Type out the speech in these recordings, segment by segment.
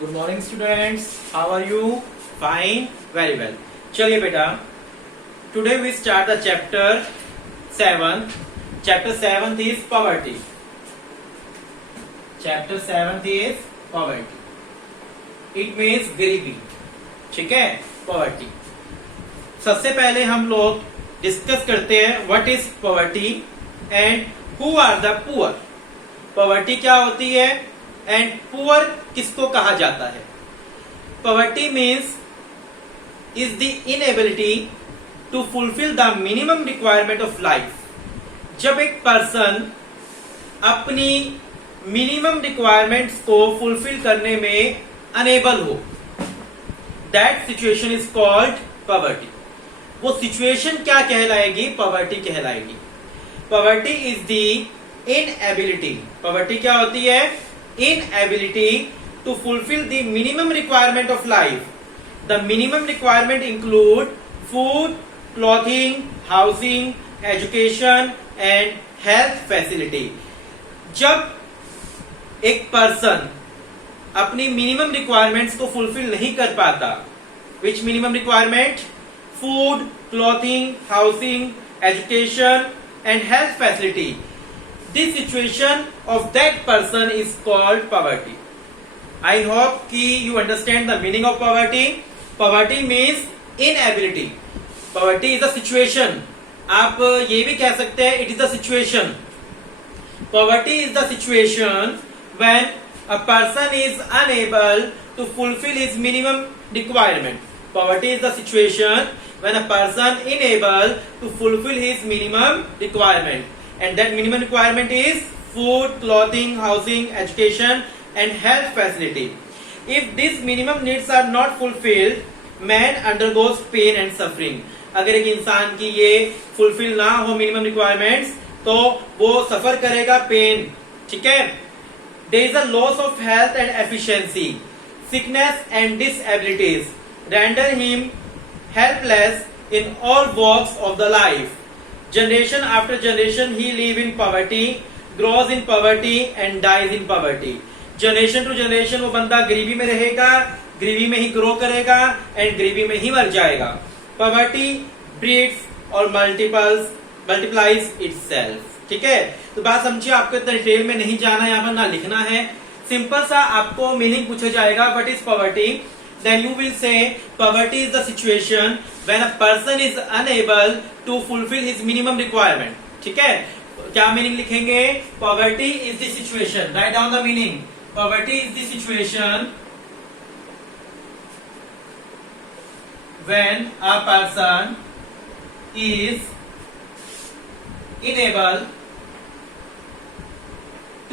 Good morning students, how are you? Fine, very well. चलिए बेटा, today we start the chapter 7। Chapter 7 is poverty. Chapter 7 is poverty, it means गरीबी। ठीक है, poverty. सबसे पहले हम लोग डिस्कस करते हैं what is poverty and who are the poor. Poverty क्या होती है एंड पुअर किसको कहा जाता है। Poverty means is the inability to fulfil the minimum requirement of life. जब एक पर्सन अपनी मिनिमम रिक्वायरमेंट्स को फुलफिल करने में अनेबल हो, that situation is called poverty. वो सिचुएशन क्या कहलाएगी? पॉवर्टी कहलाएगी। Poverty is the inability. Poverty क्या होती है? Inability to fulfil the minimum requirement of life. The minimum requirement include food, clothing, housing, education and health facility. जब एक person अपनी मिनिमम रिक्वायरमेंट्स को फुलफिल नहीं कर पाता, which minimum requirement? Food, clothing, housing, education and health facility, this situation of that person is called poverty. I hope कि you understand the meaning of poverty. Poverty means inability. Poverty is a situation. आप ये भी कह सकते हैं it is the situation. Poverty is the situation when a person is unable to fulfill his minimum requirement. Poverty is the situation when a person unable to fulfill his minimum requirement. And that minimum requirement is food, clothing, housing, education and health facility. If these minimum needs are not fulfilled, man undergoes pain and suffering. अगर एक इंसान की ये fulfil ना हो minimum requirements, तो वो सफर करेगा पेन। ठीक है, there is a loss of health and efficiency, sickness and disabilities render him helpless in all walks of the life. Generation after generation he live in poverty, grows in poverty and dies in poverty. Generation to generation वो बंदा गरीबी में रहेगा, गरीबी में ही grow करेगा and गरीबी में ही मर जाएगा। Poverty breeds और multiplies itself. ठीक है, तो बात समझिए, आपको इतना डिटेल में नहीं जाना, यहाँ पर ना लिखना है। सिंपल सा आपको मीनिंग पूछा जाएगा what is poverty, then you will say poverty is the situation when a person is unable to fulfill his minimum requirement. ठीक है, क्या मीनिंग लिखेंगे? poverty is the situation, write down the meaning. Poverty is the situation when a person is unable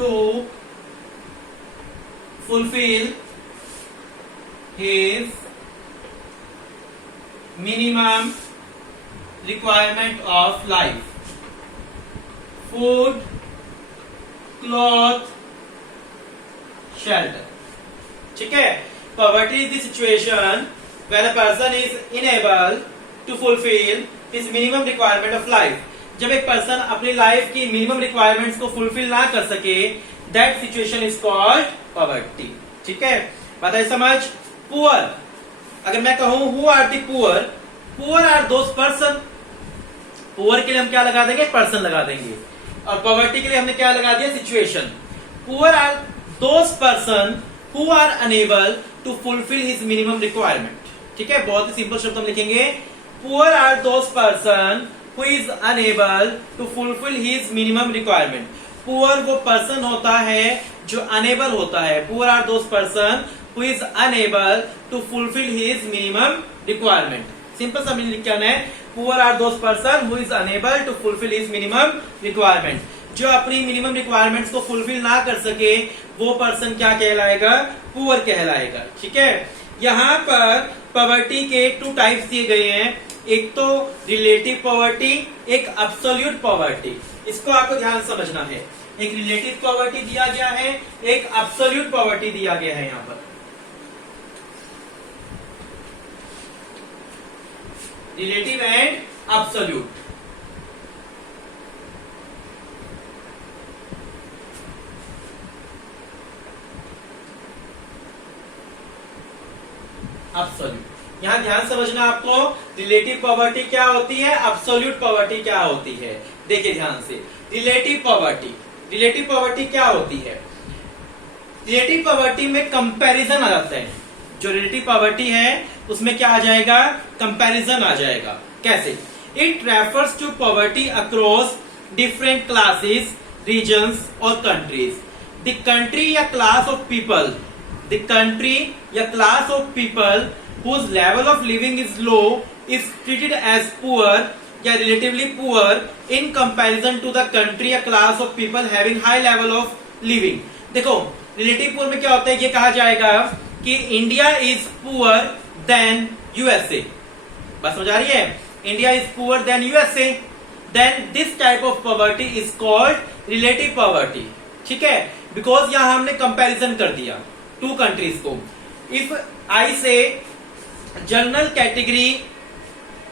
to fulfill his minimum requirement of life. Food, cloth, shelter. ठीक है, poverty is the situation when a person is unable to fulfill his minimum requirement of life. जब एक person अपनी life की minimum requirements को fulfil ना कर सके, that situation is called poverty. ठीक है, बात है समझ? पुअर, अगर मैं कहूं who are the poor, poor are those person. Poor के लिए हम क्या लगा देंगे? पर्सन लगा देंगे। और पॉवर्टी के लिए हमने क्या लगा दिया? Situation. Poor are those person who are unable to fulfil his minimum requirement. ठीक है, बहुत ही सिंपल शब्द हम लिखेंगे, poor are those person who is unable to fulfil his minimum requirement. Poor वो पर्सन होता है जो अनेबल होता है। Poor are those person who is unable to fulfill his minimum requirement. Simple सा मीनिंग लिखना है, poor are those person who is unable to fulfill his minimum requirement. जो अपनी मिनिमम रिक्वायरमेंट्स को फुलफिल ना कर सके, वो पर्सन क्या कहलाएगा? पुअर कहलाएगा। ठीक है, यहाँ पर पॉवर्टी के 2 टाइप्स दिए गए हैं, एक तो रिलेटिव पॉवर्टी, एक एब्सोल्यूट पॉवर्टी। इसको आपको ध्यान समझना है। एक रिलेटिव पॉवर्टी दिया गया है, एक एब्सोल्यूट पॉवर्टी दिया गया है। यहाँ पर रिलेटिव एंड एब्सोल्यूट। एब्सोल्यूट। यहाँ ध्यान समझना आपको, रिलेटिव पॉवर्टी क्या होती है, एब्सोल्यूट पॉवर्टी क्या होती है। देखिए ध्यान से, रिलेटिव पॉवर्टी क्या होती है। रिलेटिव पॉवर्टी में कंपैरिजन आ जाता है। जो रिलेटिव पॉवर्टी है उसमें क्या आ जाएगा, कंपैरिजन आ जाएगा। कैसे? It refers to poverty across different classes, regions और कंट्रीज। द कंट्री या class of people, the country या class of people whose level of living is low is treated as poor या relatively poor in comparison to the country या class of people having high level of living। देखो relative poor में क्या होता है, ये कहा जाएगा कि India is poor then USA. बात समझ आ रही है, India is poor then USA, then this type of poverty is called relative poverty. ठीक है, बिकॉज यहां हमने कंपैरिजन कर दिया टू कंट्रीज को। If I say general category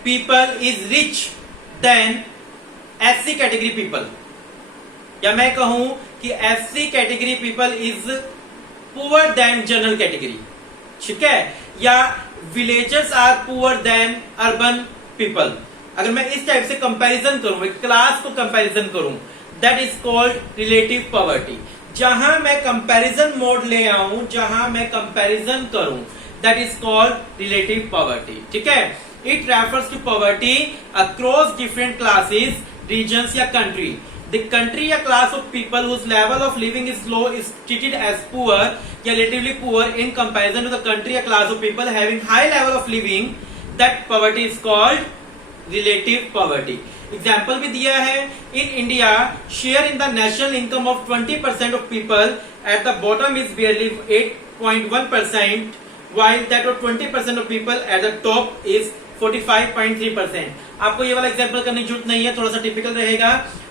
people is rich then SC category people, या मैं कहूं कि SC category people is poor then general category. ठीक है, या villagers are poor then urban people. अगर मैं इस टाइप से कंपैरिजन करूं, एक क्लास को कंपैरिजन करूं, that is called relative poverty. जहां मैं कंपैरिजन मोड ले आऊं, जहां मैं कंपैरिजन करूं, that is called relative poverty. ठीक है, it refers to poverty across different classes, regions या कंट्री। The country या class of people whose level of living is low is treated as poor या relatively poor in comparison to the country या class of people having high level of living, that poverty is called relative poverty। Example भी दिया है, in India share in the national income of 20% of people at the bottom is barely 8.1%, while that of 20% of people at the top is 45.3%। आपको ये वाला example करने की जरूरत नहीं है, थोड़ा सा टिपिकल रहेगा।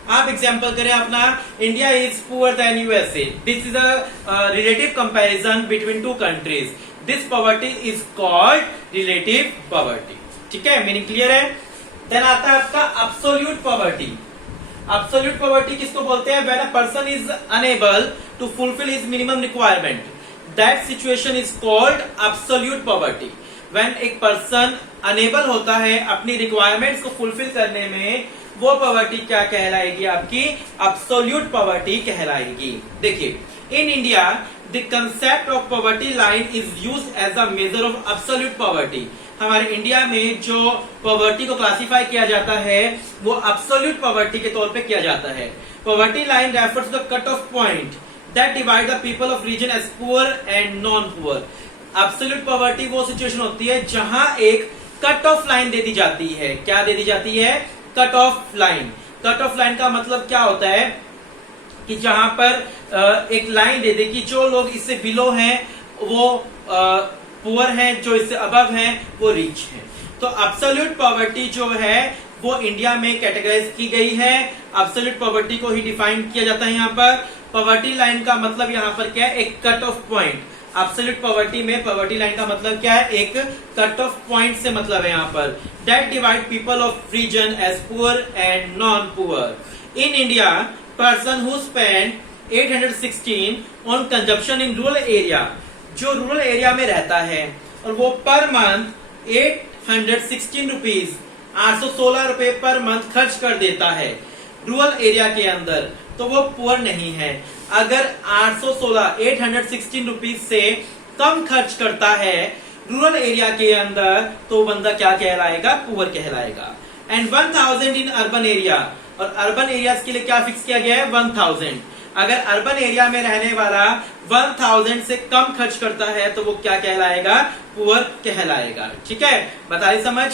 आप एग्जाम्पल करें अपना, India is poor then USA, this is a relative comparison between two countries, this poverty is called relative poverty. ठीक है, मीनिंग क्लियर है। देन आता है आपका अब्सोल्यूट पॉवर्टी। अब्सोल्यूट पॉवर्टी किसको बोलते हैं? When a person is unable to fulfil his minimum requirement, that situation is called absolute poverty. When एक पर्सन अनेबल होता है अपनी रिक्वायरमेंट्स को फुलफिल करने में, वो पॉवर्टी क्या कहलाएगी? आपकी अब्सोल्यूट पॉवर्टी कहलाएगी। देखिए, in India the concept of poverty line is used as a measure of absolute poverty. हमारे इंडिया में जो पॉवर्टी को क्लासिफाई किया जाता है वो अब्सोल्यूट पॉवर्टी के तौर पे किया जाता है। Poverty line refers to the cut off point that divide the people of region as poor and non poor. Absolute poverty वो सिचुएशन होती है जहां एक कट ऑफ लाइन दे दी जाती है। क्या दे दी जाती है? Cut off line. Cut off line का मतलब क्या होता है कि जहां पर एक लाइन दे दे कि जो लोग इससे बिलो हैं वो पुअर हैं, जो इससे अबव हैं वो रिच हैं। तो अब्सोल्यूट पॉवर्टी जो है वो इंडिया में कैटेगराइज की गई है। अब्सोल्यूट पॉवर्टी को ही डिफाइन किया जाता है यहाँ पर। पॉवर्टी लाइन का मतलब यहाँ पर क्या है? एक cut off point. Absolute poverty में पॉवर्टी लाइन का मतलब क्या है? एक कट ऑफ पॉइंट से मतलब है यहाँ पर। That divide people of region as poor and non poor. In India person who spend 816 on consumption in rural area, जो रूरल एरिया में रहता है और वो पर मंथ 816 रुपीज 816 रुपए पर मंथ खर्च कर देता है रूरल एरिया के अंदर, तो वो पुअर नहीं है। अगर 816 रुपीज से कम खर्च करता है रूरल एरिया के अंदर तो बंदा क्या कहलाएगा? पुअर कहलाएगा। एंड 1000 इन अर्बन एरिया, और अर्बन एरियाज के लिए क्या फिक्स किया गया है? 1000। अगर अर्बन एरिया में रहने वाला 1000 से कम खर्च करता है तो वो क्या कहलाएगा? पुअर कहलाएगा। ठीक है, बताइए समझ।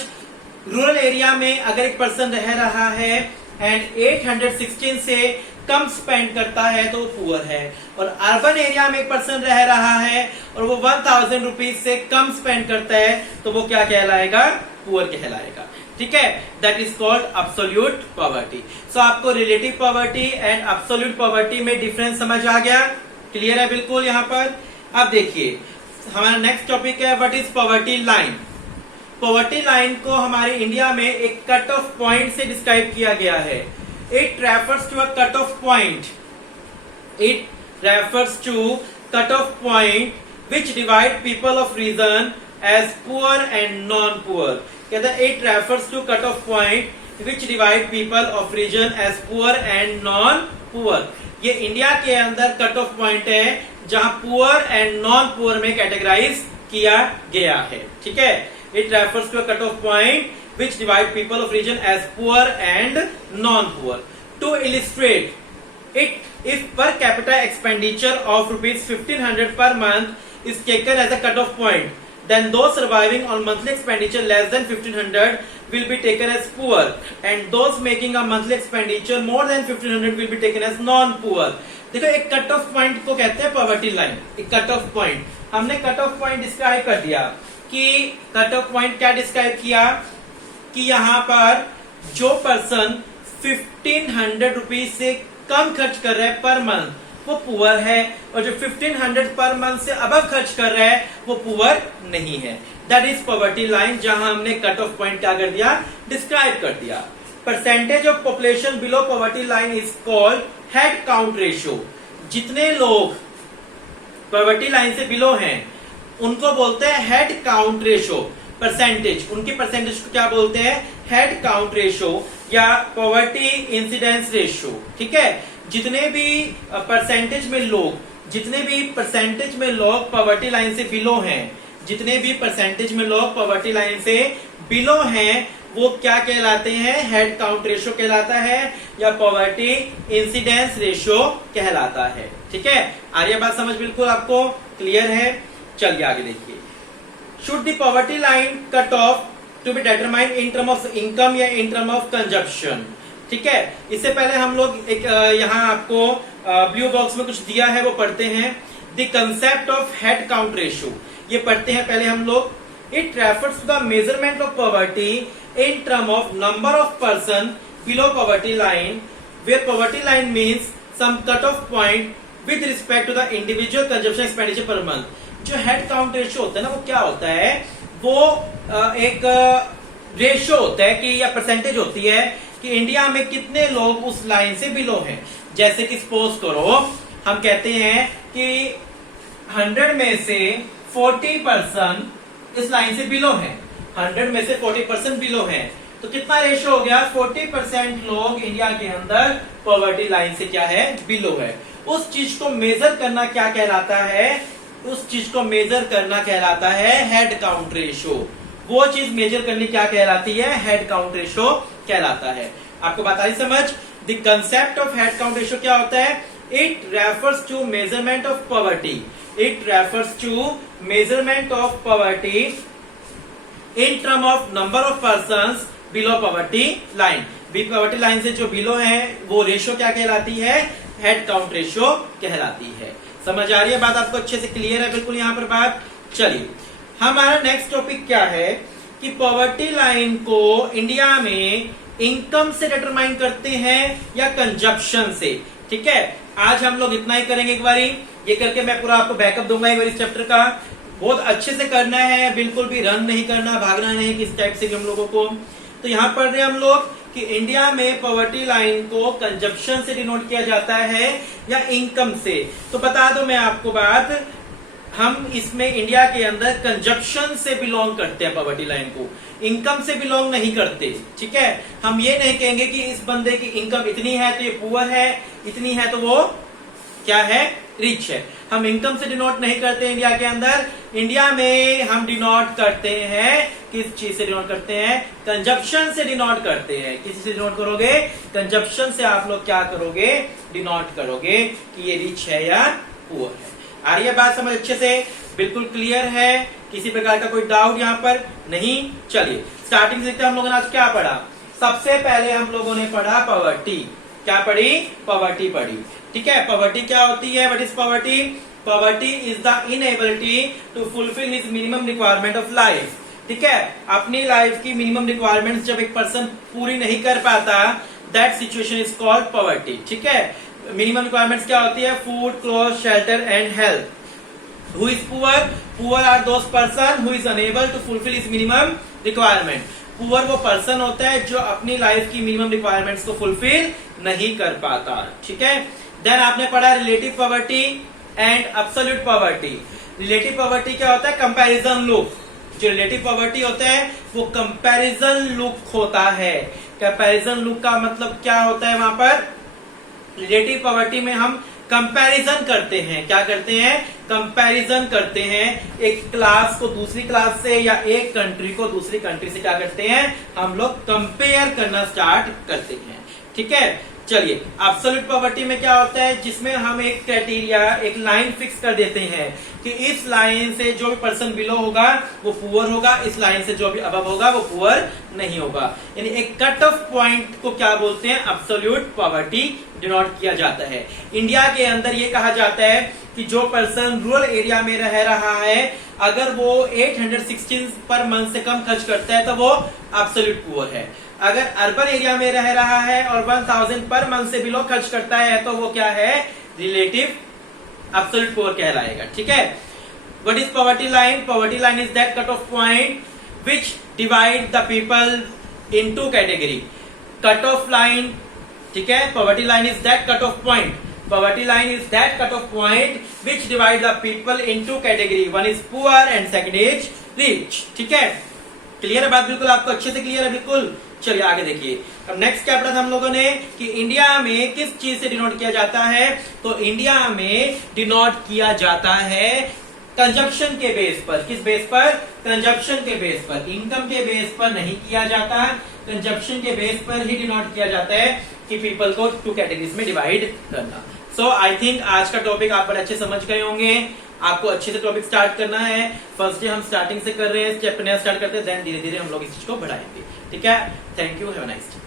रूरल एरिया में अगर एक पर्सन रह रहा है एंड 816 से कम स्पेंड करता है तो वो पुअर है, और अर्बन एरिया में एक पर्सन रह रहा है और वो 1000 रुपीज से कम स्पेंड करता है तो वो क्या कहलाएगा? पुअर कहलाएगा। ठीक है, that is called absolute poverty. So आपको relative poverty and absolute poverty में डिफरेंस समझ आ गया? क्लियर है बिल्कुल यहाँ पर? अब देखिए हमारा नेक्स्ट टॉपिक है what is poverty line. Poverty line को हमारे इंडिया में एक कट ऑफ पॉइंट से डिस्क्राइब किया गया है। It refers to a cut off point, it refers to cut off point which divide people of region as poor and non-poor. कहता है it refers to cut off point which divide people of region as poor and non-poor. ये India के अंदर cut off point है जहां poor and non poor में categorise किया गया है. ठीक है, it refers to a cut off point which divide people of region as poor and non-poor. To illustrate it, if per capita expenditure of rupees 1500 per month is taken as a cut-off point, then those surviving on monthly expenditure less than 1500 will be taken as poor, and those making a monthly expenditure more than 1500 will be taken as non-poor. देखो, एक cut off point को कहते हैं poverty line. एक cut off point, हमने cut off point describe कर दिया कि कट ऑफ पॉइंट क्या डिस्क्राइब किया कि यहाँ पर जो पर्सन 1500 रुपीज से कम खर्च कर रहा है पर मंथ वो पुअर है, और जो 1500 पर मंथ से अबव खर्च कर रहा है वो पुअर नहीं है. दैट इज पॉवर्टी लाइन, जहां हमने कट ऑफ पॉइंट क्या कर दिया, डिस्क्राइब कर दिया. Percentage of population below poverty line is called head count ratio. जितने लोग पॉवर्टी लाइन से बिलो हैं उनको बोलते हैं हेड काउंट रेशियो. परसेंटेज, उनकी परसेंटेज को क्या बोलते हैं, हेड काउंट रेशियो या पॉवर्टी इंसिडेंस रेशियो. ठीक है, जितने भी परसेंटेज में लोग पॉवर्टी लाइन से बिलो हैं, जितने भी परसेंटेज में लोग पॉवर्टी लाइन से बिलो हैं वो क्या कहलाते हैं, हेड काउंट रेशियो कहलाता है या पॉवर्टी इंसिडेंस रेशियो कहलाता है. ठीक है, आर्य बात समझ बिल्कुल आपको क्लियर है. चलिए आगे देखिए. Should the poverty line cut off to be determined in term of income या in term of consumption. ठीक है, इससे पहले हम लोग एक यहाँ आपको ब्लू बॉक्स में कुछ दिया है वो पढ़ते हैं. The concept of head count ratio, ये पढ़ते हैं पहले हम लोग. It refers to the measurement of poverty in term of number of person below poverty line, where poverty line means some cut off point with respect to the individual consumption expenditure per month. जो head count ratio होता है ना वो क्या होता है, वो एक रेशियो होता है कि या परसेंटेज होती है कि इंडिया में कितने लोग उस लाइन से बिलो हैं. जैसे कि सपोज करो हम कहते हैं कि 100 में से 40% इस लाइन से बिलो हैं, 100 में से 40% बिलो हैं, तो कितना रेशियो हो गया, 40% लोग इंडिया के अंदर पॉवर्टी लाइन से क्या है, बिलो है. उस चीज को मेजर करना क्या कहलाता है, उस चीज को मेजर करना कहलाता है हेड काउंट रेशियो. वो चीज मेजर करनी क्या कहलाती है, हेड काउंट रेशियो कहलाता है. आपको बात आई समझ. The concept of head count ratio क्या होता है, it refers to measurement of poverty. It refers to measurement of poverty in term of number of persons below poverty line. Poverty line से जो बिलो है वो रेशियो क्या कहलाती है, हेड काउंट रेशियो कहलाती है. समझ आ रही है बात आपको, अच्छे से क्लियर है बिल्कुल यहाँ पर बात. चलिए हमारा नेक्स्ट टॉपिक क्या है कि पॉवर्टी लाइन को इंडिया में इनकम से डिटरमाइन करते हैं या कंजप्शन से. ठीक है, आज हम लोग इतना ही करेंगे. एक बारी ये करके मैं पूरा आपको बैकअप दूंगा एक बार इस चैप्टर का. बहुत अच्छे से करना है, बिल्कुल भी रन नहीं करना, भागना नहीं किस टाइप से भी हम लोगों को. तो यहाँ पढ़ रहे हम लोग कि इंडिया में पॉवर्टी लाइन को कंजप्शन से डिनोट किया जाता है या इनकम से. तो बता दो मैं आपको बात, हम इसमें इंडिया के अंदर कंजप्शन से बिलोंग करते हैं पॉवर्टी लाइन को, इनकम से बिलोंग नहीं करते. ठीक है, हम ये नहीं कहेंगे कि इस बंदे की इनकम इतनी है तो ये पुअर है, इतनी है तो वो क्या है, रिच है. हम इनकम से डिनोट नहीं करते इंडिया के अंदर. इंडिया में हम डिनोट करते हैं, किस चीज से डिनोट करते हैं, कंजप्शन से डिनोट करते हैं. किसी से डिनोट करोगे, कंजप्शन से आप लोग क्या करोगे, डिनोट करोगे कि ये रिच है या पुअर है. आ रही है बात समझ अच्छे से, बिल्कुल क्लियर है, किसी प्रकार का कोई डाउट यहाँ पर नहीं. चलिए स्टार्टिंग से हम लोगों ने आज क्या पढ़ा, सबसे पहले हम लोगों ने पढ़ा पॉवर्टी. क्या पढ़ी, पॉवर्टी पढ़ी. ठीक है, पॉवर्टी क्या होती है, what is poverty. Poverty is the inability to fulfil his minimum requirement of life. ठीक है, अपनी लाइफ की मिनिमम रिक्वायरमेंट्स जब एक पर्सन पूरी नहीं कर पाता, that situation is called poverty. ठीक है, मिनिमम रिक्वायरमेंट्स क्या होती है, food, cloth, shelter and health. Who is poor, poor are those person who is unable to fulfil his minimum requirement. Poor वो पर्सन होता है जो अपनी लाइफ की मिनिमम रिक्वायरमेंट्स को फुलफिल नहीं कर पाता. ठीक है, देन आपने पढ़ा relative poverty and absolute poverty. Relative poverty क्या होता है, कंपैरिजन लुक. जो रिलेटिव पॉवर्टी होता है वो कंपैरिजन लुक होता है। कंपैरिजन लुक का मतलब क्या होता है? वहां पर रिलेटिव पॉवर्टी में हम कंपैरिजन करते हैं। क्या करते हैं? कंपैरिजन करते हैं। एक क्लास को दूसरी क्लास से या एक कंट्री को दूसरी कंट्री से क्या करते हैं? हम लोग कंपेयर करना स्टार्ट करते हैं। ठीक है, चलिए एब्सोल्यूट पॉवर्टी में क्या होता है? जिसमें हम एक क्राइटेरिया, एक लाइन फिक्स कर देते हैं कि इस लाइन से जो भी पर्सन बिलो होगा वो पुअर होगा, इस लाइन से जो भी अबव होगा वो पुअर नहीं होगा। यानी एक कट ऑफ पॉइंट को क्या बोलते हैं? एब्सोल्यूट पॉवर्टी डिनोट किया जाता है। इंडिया के अंदर ये कहा जाता है कि जो पर्सन रूरल एरिया में रह रहा है, अगर वो 816 पर मंथ से कम खर्च करता है तो वो एब्सोल्यूट पुअर है। अगर अर्बन एरिया में रह रहा है और 1000 पर मंथ से बिलो खर्च करता है तो वो क्या है? रिलेटिव एब्सोल्यूट पुअर कहलाएगा। ठीक है, what is poverty line? Poverty line is that cut off point which divide the people in two category. Cut off line, ठीक है, poverty line is that cut off point. Poverty line is that cut-off point which divide the people into category. One is poor and second is rich. ठीक है, clear है बात? बिल्कुल आपको अच्छे से क्लियर है? बिल्कुल। चलिए आगे देखिए। अब नेक्स्ट क्या पढ़ा था हम लोगों ने कि इंडिया में किस चीज से डिनोट किया जाता है? तो इंडिया में डिनोट किया जाता है कंजप्शन के बेस पर। किस बेस पर? कंजप्शन के बेस पर। इनकम के बेस पर नहीं किया जाता, कंजप्शन के बेस पर ही डिनोट किया जाता है कि पीपल को टू कैटेगरीज में डिवाइड करना। सो आई थिंक आज का टॉपिक आप बड़े अच्छे समझ गए होंगे। आपको अच्छे से टॉपिक स्टार्ट करना है। फर्स्ट डे हम स्टार्टिंग से कर रहे हैं, स्टेप नया स्टार्ट करते हैं, देन धीरे धीरे हम लोग इस चीज को बढ़ाएंगे। ठीक है, thank you, have a nice day.